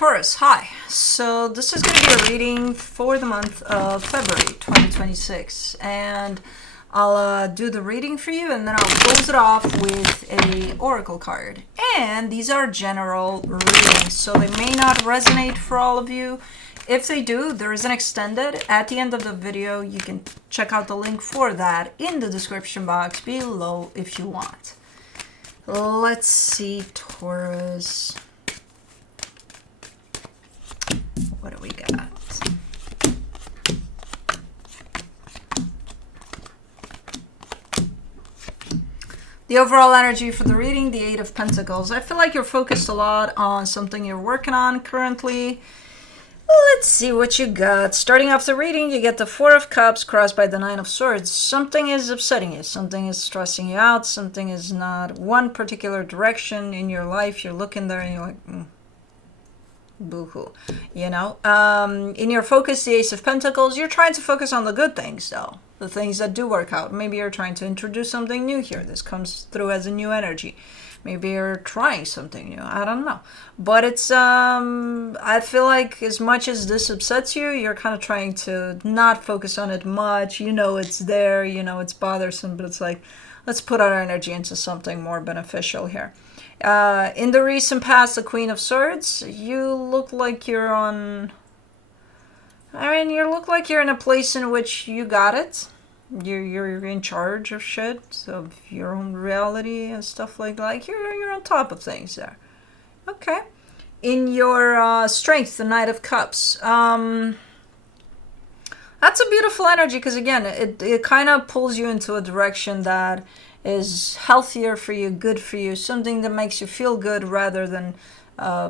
Taurus, hi. So this is going to be a reading for the month of February 2026. And I'll do the reading for you and then I'll close it off with a oracle card. And these are general readings, so they may not resonate for all of you. If they do, there is an extended at the end of the video. You can check out the link for that in the description box below if you want. Let's see, Taurus. What do we got? The overall energy for the reading, the Eight of Pentacles. I feel like you're focused a lot on something you're working on currently. Let's see what you got. Starting off the reading, you get the Four of Cups crossed by the Nine of Swords. Something is upsetting you. Something is stressing you out. Something is not one particular direction in your life. You're looking there and you're like, boo-hoo. You know? In your focus, the Ace of Pentacles, you're trying to focus on the good things, though. The things that do work out. Maybe you're trying to introduce something new here. This comes through as a new energy. Maybe you're trying something new. I don't know. But it's, I feel like as much as this upsets you, you're kind of trying to not focus on it much. You know it's there. You know it's bothersome. But it's like, let's put our energy into something more beneficial here. In the recent past, the Queen of Swords, you look like you're on... you look like you're in a place in which you got it. You're in charge of shit, of your own reality and stuff like that. Like you're on top of things there. Okay. In your strength, the Knight of Cups. That's a beautiful energy because, again, it kind of pulls you into a direction that is healthier for you, good for you, something that makes you feel good rather than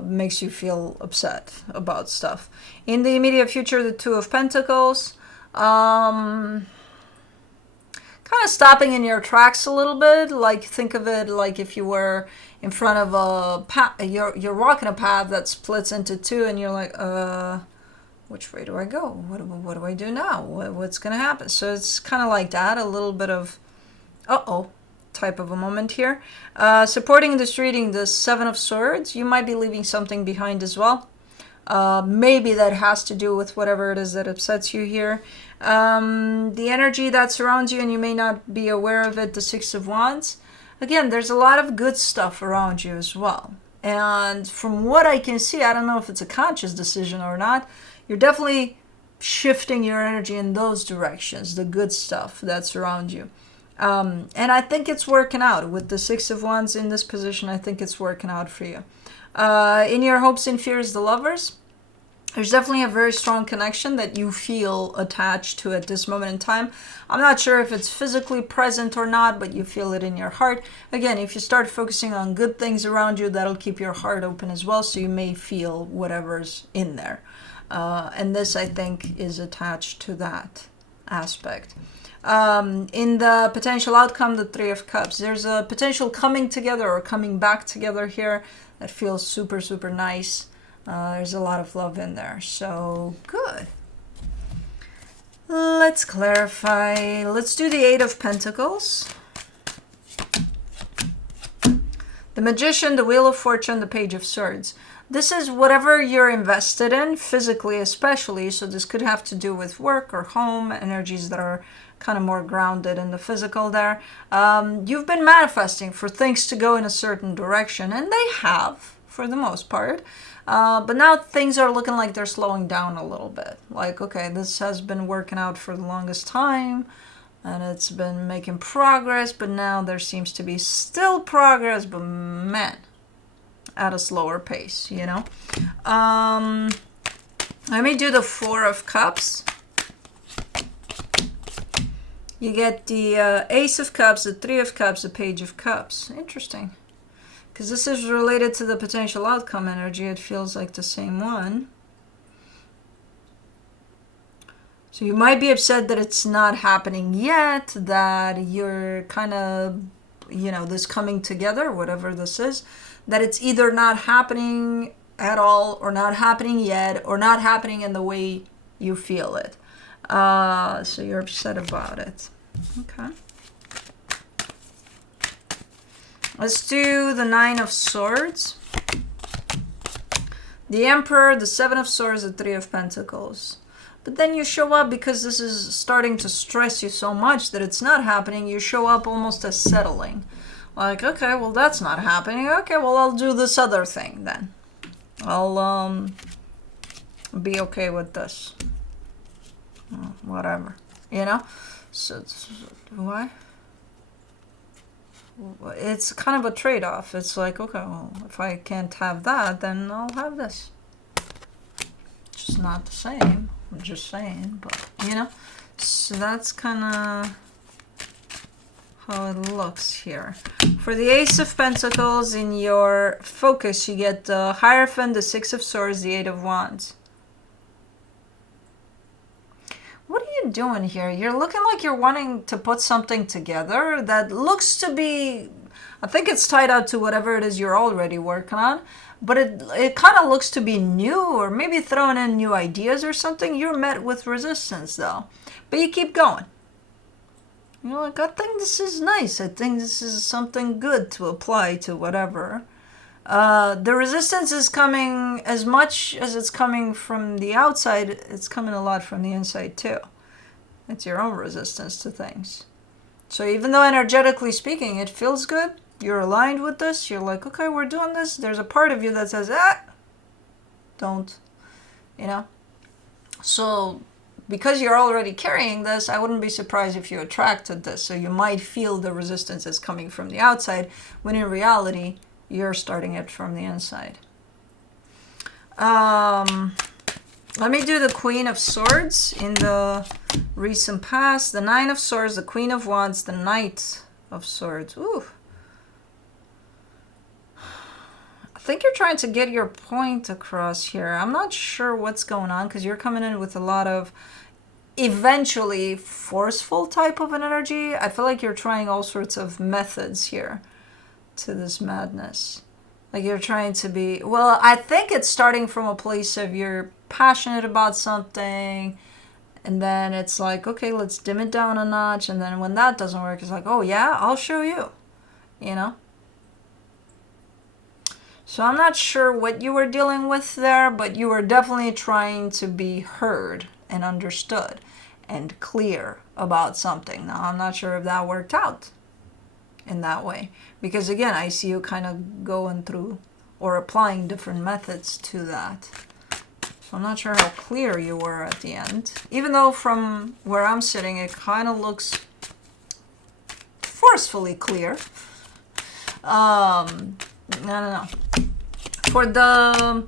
makes you feel upset about stuff. In the immediate future, the Two of Pentacles. Kind of stopping in your tracks a little bit. Like, think of it like if you were in front of a path, you're walking a path that splits into two and you're like, which way do I go? What do I do now? What's going to happen? So it's kind of like that, a little bit of, type of a moment here. Supporting this reading, the Seven of Swords, you might be leaving something behind as well. Maybe that has to do with whatever it is that upsets you here. The energy that surrounds you, and you may not be aware of it, the Six of Wands. Again, there's a lot of good stuff around you as well. And from what I can see, I don't know if it's a conscious decision or not, you're definitely shifting your energy in those directions, the good stuff that's around you. And I think it's working out. With the Six of Wands in this position, I think it's working out for you. In your hopes and fears, the Lovers, there's definitely a very strong connection that you feel attached to at this moment in time. I'm not sure if it's physically present or not, but you feel it in your heart. Again, if you start focusing on good things around you, that'll keep your heart open as well, so you may feel whatever's in there. And this, I think, is attached to that aspect. In the potential outcome, the Three of Cups, there's a potential coming together or coming back together here that feels super, super nice. There's a lot of love in there, so good. Let's clarify. Let's do the Eight of Pentacles. The Magician, the Wheel of Fortune, the Page of Swords. This is whatever you're invested in, physically especially, so this could have to do with work or home, energies that are kind of more grounded in the physical there. You've been manifesting for things to go in a certain direction, and they have, for the most part. But now things are looking like they're slowing down a little bit. Like, okay, this has been working out for the longest time, and it's been making progress, but now there seems to be still progress, but man, at a slower pace, you know? Let me do the Four of Cups. You get the Ace of Cups, the Three of Cups, the Page of Cups. Interesting. Because this is related to the potential outcome energy. It feels like the same one. So you might be upset that it's not happening yet, that you're kind of, this coming together, whatever this is, that it's either not happening at all or not happening yet or not happening in the way you feel it. So you're upset about it. Okay. Let's do the Nine of Swords. the Emperor, the Seven of Swords, the Three of Pentacles. But then you show up, because this is starting to stress you so much that it's not happening, you show up almost as settling. Like, okay, well, that's not happening. Okay, well, I'll do this other thing then. I'll be okay with this. Whatever. You know? So, why? It's kind of a trade-off. It's like, okay, well, if I can't have that, then I'll have this. It's just not the same. I'm just saying, but, you know? So that's kind of how it looks here. For the Ace of Pentacles, in your focus, you get the Hierophant, the Six of Swords, the Eight of Wands. What are you doing here? You're looking like you're wanting to put something together that looks to be, I think it's tied out to whatever it is you're already working on, but it kind of looks to be new, or maybe throwing in new ideas or something. You're met with resistance though, but you keep going. You're like, I think this is nice. I think this is something good to apply to whatever. The resistance is coming, as much as it's coming from the outside, it's coming a lot from the inside too. It's your own resistance to things. So even though energetically speaking, it feels good, you're aligned with this, you're like, okay, we're doing this. There's a part of you that says, don't, you know? So because you're already carrying this, I wouldn't be surprised if you attracted this. So you might feel the resistance is coming from the outside, when in reality, you're starting it from the inside. Let me do the Queen of Swords in the recent past. The Nine of Swords, the Queen of Wands, the Knight of Swords. Ooh. I think you're trying to get your point across here. I'm not sure what's going on, because you're coming in with a lot of eventually forceful type of an energy. I feel like you're trying all sorts of methods here to this madness. Like you're trying to be, well, I think it's starting from a place of you're passionate about something, and then it's like, okay, let's dim it down a notch, and then when that doesn't work, it's like, oh yeah, I'll show you, you know? So I'm not sure what you were dealing with there, but you were definitely trying to be heard and understood and clear about something. Now, I'm not sure if that worked out in that way, because again, I see you kind of going through or applying different methods to that. So I'm not sure how clear you were at the end, even though from where I'm sitting, it kind of forcefully clear. I don't know. For the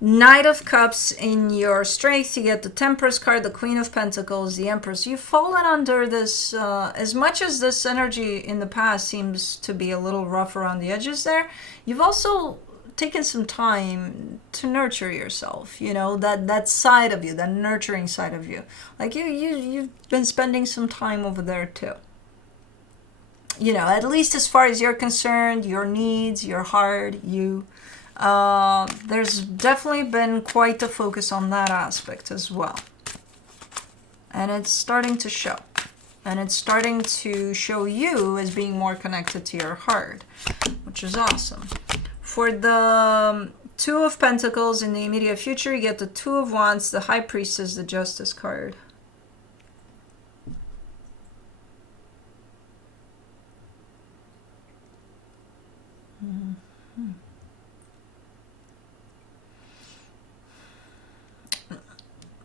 Knight of Cups, in your strength, you get the Temperance card, the Queen of Pentacles, the Empress. You've fallen under this, as much as this energy in the past seems to be a little rough around the edges there, you've also taken some time to nurture yourself, you know, that side of you, that nurturing side of you. Like you've been spending some time over there too. You know, at least as far as you're concerned, your needs, your heart, you... there's definitely been quite a focus on that aspect as well. And it's starting to show. And it's starting to show you as being more connected to your heart, which is awesome. For the Two of Pentacles, in the immediate future, you get the Two of Wands, the High Priestess, the Justice card.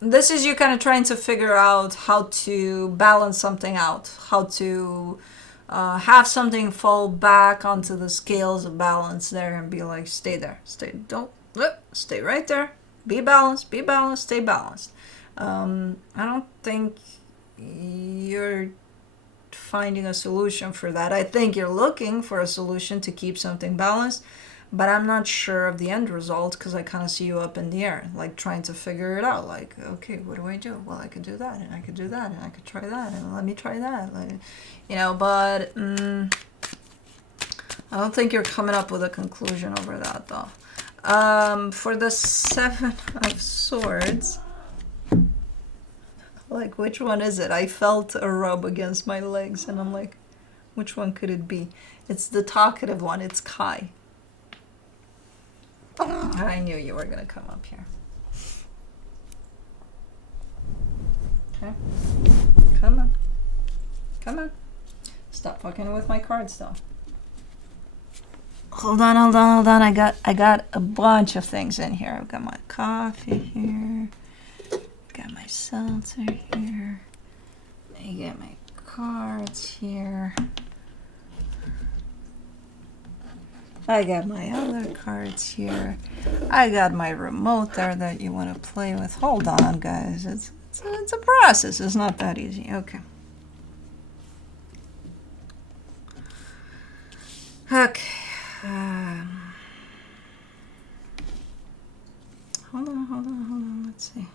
This is you kind of trying to figure out how to balance something out, how to have something fall back onto the scales of balance there and be like, stay there, stay right there, be balanced, stay balanced. I don't think you're finding a solution for that. I think you're looking for a solution to keep something balanced, but I'm not sure of the end result, because I kind of see you up in the air, like trying to figure it out. Like, okay, what do I do? Well, I could do that, and I could do that, and I could try that, and let me try that. Like, you know, but I don't think you're coming up with a conclusion over that, though. For the Seven of Swords, like, which one is it? I felt a rub against my legs, and I'm like, which one could it be? It's the talkative one. It's Kai. I knew you were gonna come up here. Okay. Come on. Come on. Stop fucking with my cards though. Hold on, hold on, hold on. I got a bunch of things in here. I've got my coffee here. Got my seltzer here. I got my cards here. I got my other cards here. I got my remote there that you want to play with. Hold on, guys. It's a process. It's not that easy. Okay. Okay. Hold on. Let's see.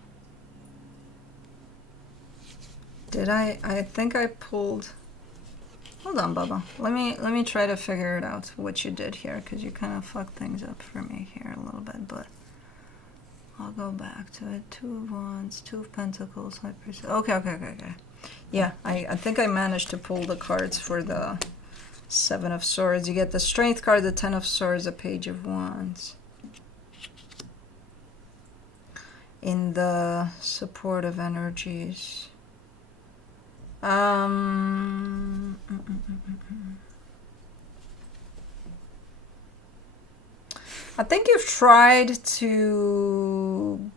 I think I pulled. Hold on, Bubba. Let me try to figure it out what you did here, because you kind of fucked things up for me here a little bit, but I'll go back to it. 2 of Wands, 2 of Pentacles, High Priestess. Okay. Yeah, I think I managed to pull the cards for the 7 of Swords. You get the Strength card, the 10 of Swords, a Page of Wands. In the supportive energies. I think you've tried to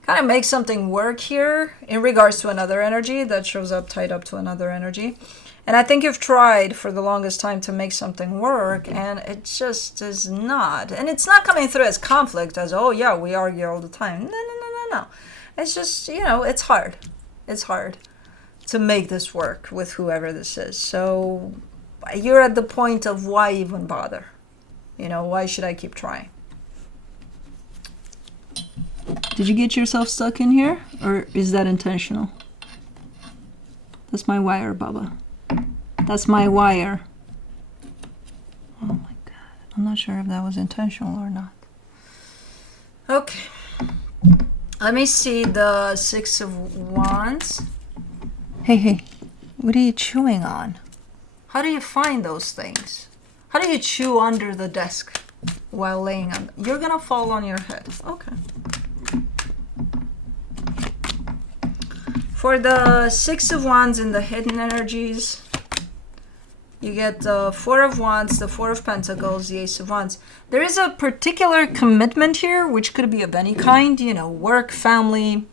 kind of make something work here in regards to another energy that shows up tied up to another energy. And I think you've tried for the longest time to make something work, and it just is not. And it's not coming through as conflict, as, oh yeah, we argue all the time. No. It's just, it's hard. It's hard to make this work with whoever this is. So you're at the point of why even bother? Why should I keep trying? Did you get yourself stuck in here? Or is that intentional? That's my wire, Bubba. That's my wire. Oh my God. I'm not sure if that was intentional or not. Okay. Let me see the 6 of Wands. Hey. What are you chewing on? How do you find those things? How do you chew under the desk while laying on? You're gonna fall on your head. Okay. For the 6 of Wands in the hidden energies, you get the 4 of Wands, the 4 of Pentacles, the Ace of Wands. There is a particular commitment here, which could be of any kind, work, family,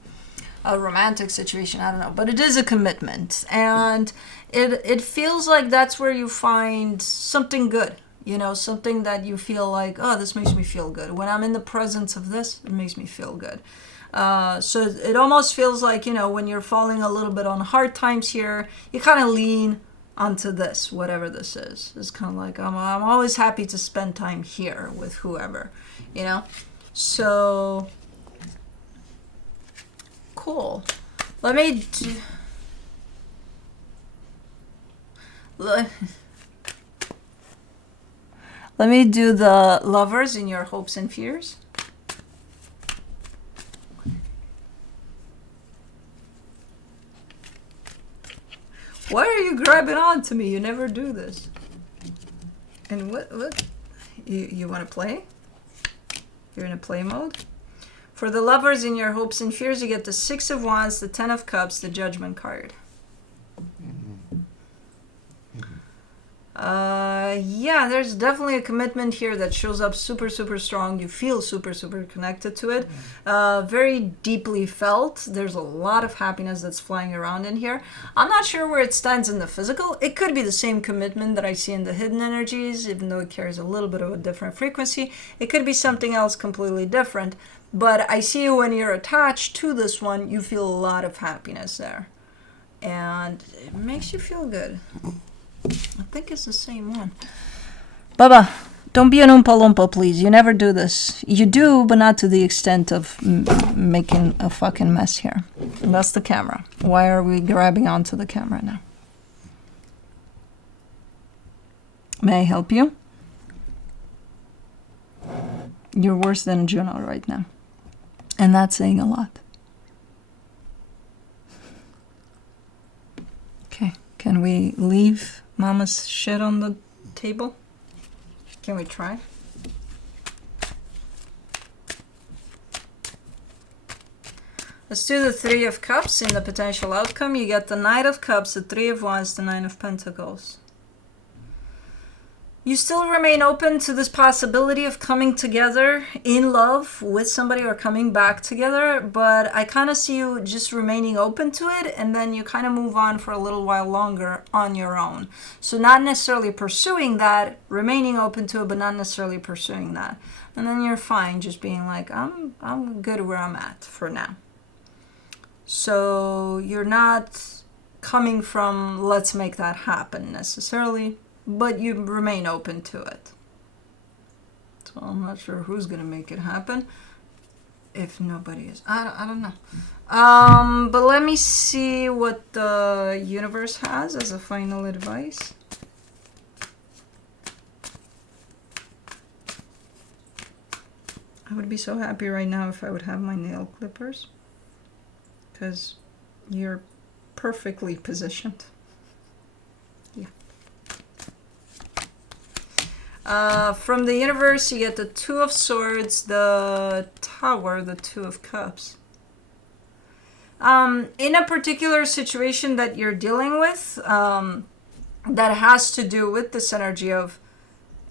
a romantic situation, I don't know. But it is a commitment. And it feels like that's where you find something good. Something that you feel like, oh, this makes me feel good. When I'm in the presence of this, it makes me feel good. So it almost feels like, when you're falling a little bit on hard times here, you kind of lean onto this, whatever this is. It's kind of like, I'm always happy to spend time here with whoever, So, cool. Let me do the Lovers in your hopes and fears. Why are you grabbing on to me? You never do this. And what? You want to play? You're in a play mode? For the Lovers in your hopes and fears, you get the 6 of Wands, the 10 of Cups, the Judgment card. Yeah, there's definitely a commitment here that shows up super, super strong. You feel super, super connected to it. Very deeply felt. There's a lot of happiness that's flying around in here. I'm not sure where it stands in the physical. It could be the same commitment that I see in the hidden energies, even though it carries a little bit of a different frequency. It could be something else completely different. But I see when you're attached to this one, you feel a lot of happiness there. And it makes you feel good. I think it's the same one. Baba, don't be an Oompa Loompa, please. You never do this. You do, but not to the extent of making a fucking mess here. And that's the camera. Why are we grabbing onto the camera now? May I help you? You're worse than Juno right now. And that's saying a lot. Okay, can we leave Mama's shit on the table? Can we try? Let's do the Three of Cups in the potential outcome. You get the Knight of Cups, the Three of Wands, the Nine of Pentacles. You still remain open to this possibility of coming together in love with somebody or coming back together, but I kind of see you just remaining open to it, and then you kind of move on for a little while longer on your own. So not necessarily pursuing that, remaining open to it, but not necessarily pursuing that. And then you're fine just being like, I'm good where I'm at for now. So you're not coming from let's make that happen necessarily, but you remain open to it. So I'm not sure who's going to make it happen. If nobody is. I don't know. But let me see what the universe has as a final advice. I would be so happy right now if I would have my nail clippers. Because you're perfectly positioned. From the universe, you get the Two of Swords, the Tower, the Two of Cups. In a particular situation that you're dealing with, that has to do with this energy of,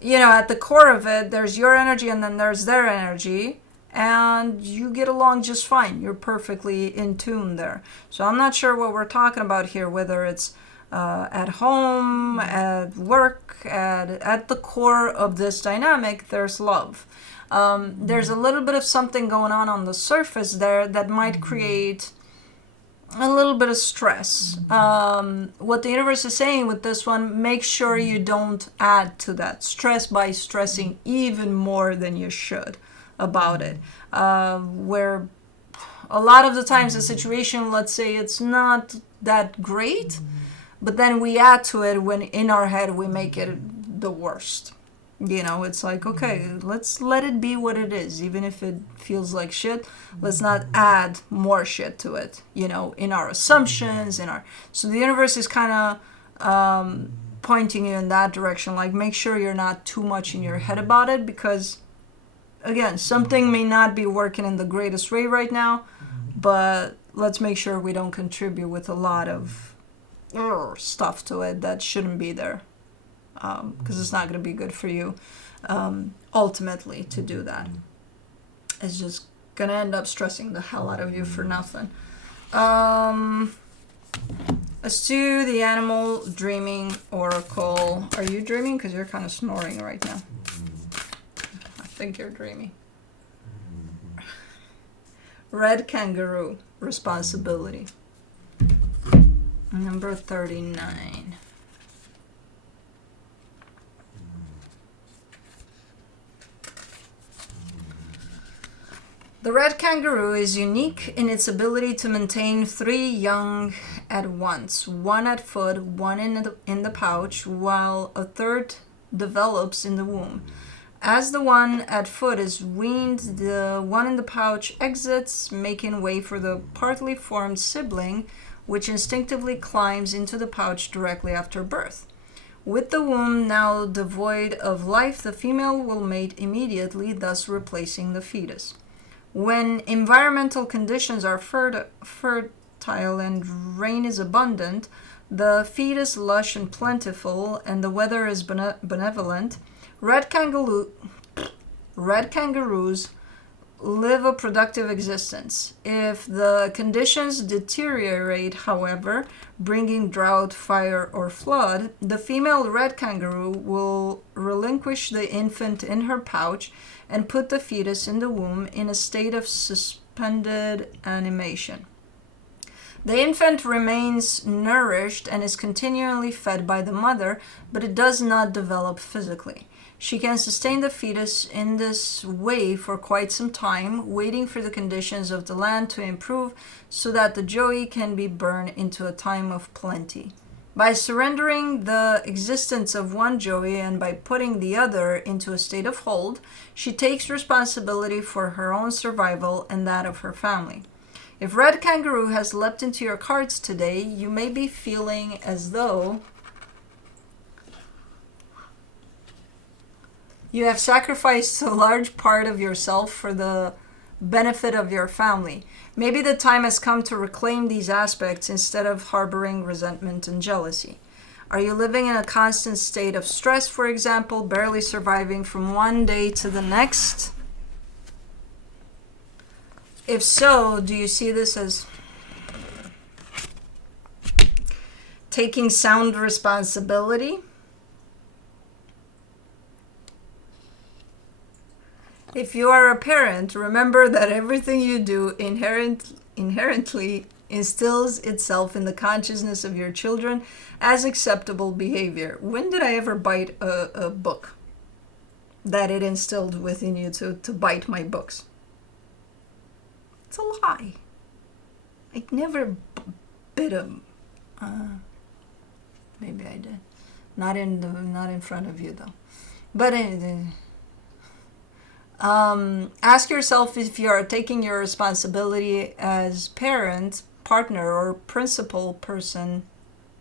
at the core of it, there's your energy and then there's their energy, and you get along just fine. You're perfectly in tune there. So I'm not sure what we're talking about here, whether it's at home, at work, at the core of this dynamic, there's love. There's a little bit of something going on the surface there that might create a little bit of stress. What the universe is saying with this one, make sure you don't add to that stress by stressing even more than you should about it. Where a lot of the times the situation, let's say it's not that great, but then we add to it when in our head we make it the worst. It's like, okay, let's let it be what it is. Even if it feels like shit, let's not add more shit to it, in our assumptions, so the universe is kind of pointing you in that direction. Like, make sure you're not too much in your head about it, because, again, something may not be working in the greatest way right now, but let's make sure we don't contribute with a lot of stuff to it that shouldn't be there, because it's not going to be good for you ultimately to do that. It's just going to end up stressing the hell out of you for nothing. Let's do the animal dreaming oracle. Are you dreaming? Because you're kind of snoring right now. I think you're dreaming. Red kangaroo, responsibility. Number 39. The red kangaroo is unique in its ability to maintain 3 young at once, 1 at foot, 1 in the pouch, while a third develops in the womb. As the one at foot is weaned, the one in the pouch exits, making way for the partly formed sibling, which instinctively climbs into the pouch directly after birth. With the womb now devoid of life, the female will mate immediately, thus replacing the fetus. When environmental conditions are fertile and rain is abundant, the feed is lush and plentiful, and the weather is benevolent, red kangaroos live a productive existence. If the conditions deteriorate, however, bringing drought, fire, or flood, the female red kangaroo will relinquish the infant in her pouch and put the fetus in the womb in a state of suspended animation. The infant remains nourished and is continually fed by the mother, but it does not develop physically. She can sustain the fetus in this way for quite some time, waiting for the conditions of the land to improve so that the joey can be born into a time of plenty. By surrendering the existence of one joey and by putting the other into a state of hold, she takes responsibility for her own survival and that of her family. If red kangaroo has leapt into your cards today, you may be feeling as though you have sacrificed a large part of yourself for the benefit of your family. Maybe the time has come to reclaim these aspects instead of harboring resentment and jealousy. Are you living in a constant state of stress, for example, barely surviving from one day to the next? If so, do you see this as taking sound responsibility? If you are a parent, remember that everything you do inherently instills itself in the consciousness of your children as acceptable behavior. When did I ever bite a book that it instilled within you to bite my books? It's a lie. I never bit them. Maybe I did. Not in front of you though. But ask yourself if you are taking your responsibility as parent, partner, or principal person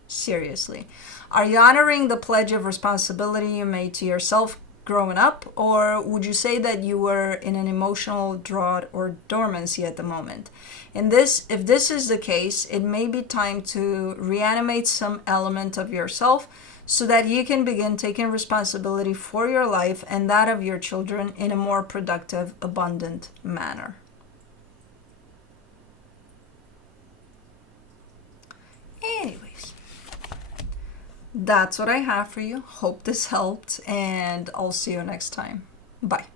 seriously. Are you honoring the pledge of responsibility you made to yourself growing up, or would you say that you were in an emotional drought or dormancy at the moment? If this is the case, it may be time to reanimate some element of yourself so that you can begin taking responsibility for your life and that of your children in a more productive, abundant manner. Anyways, that's what I have for you. Hope this helped, and I'll see you next time. Bye.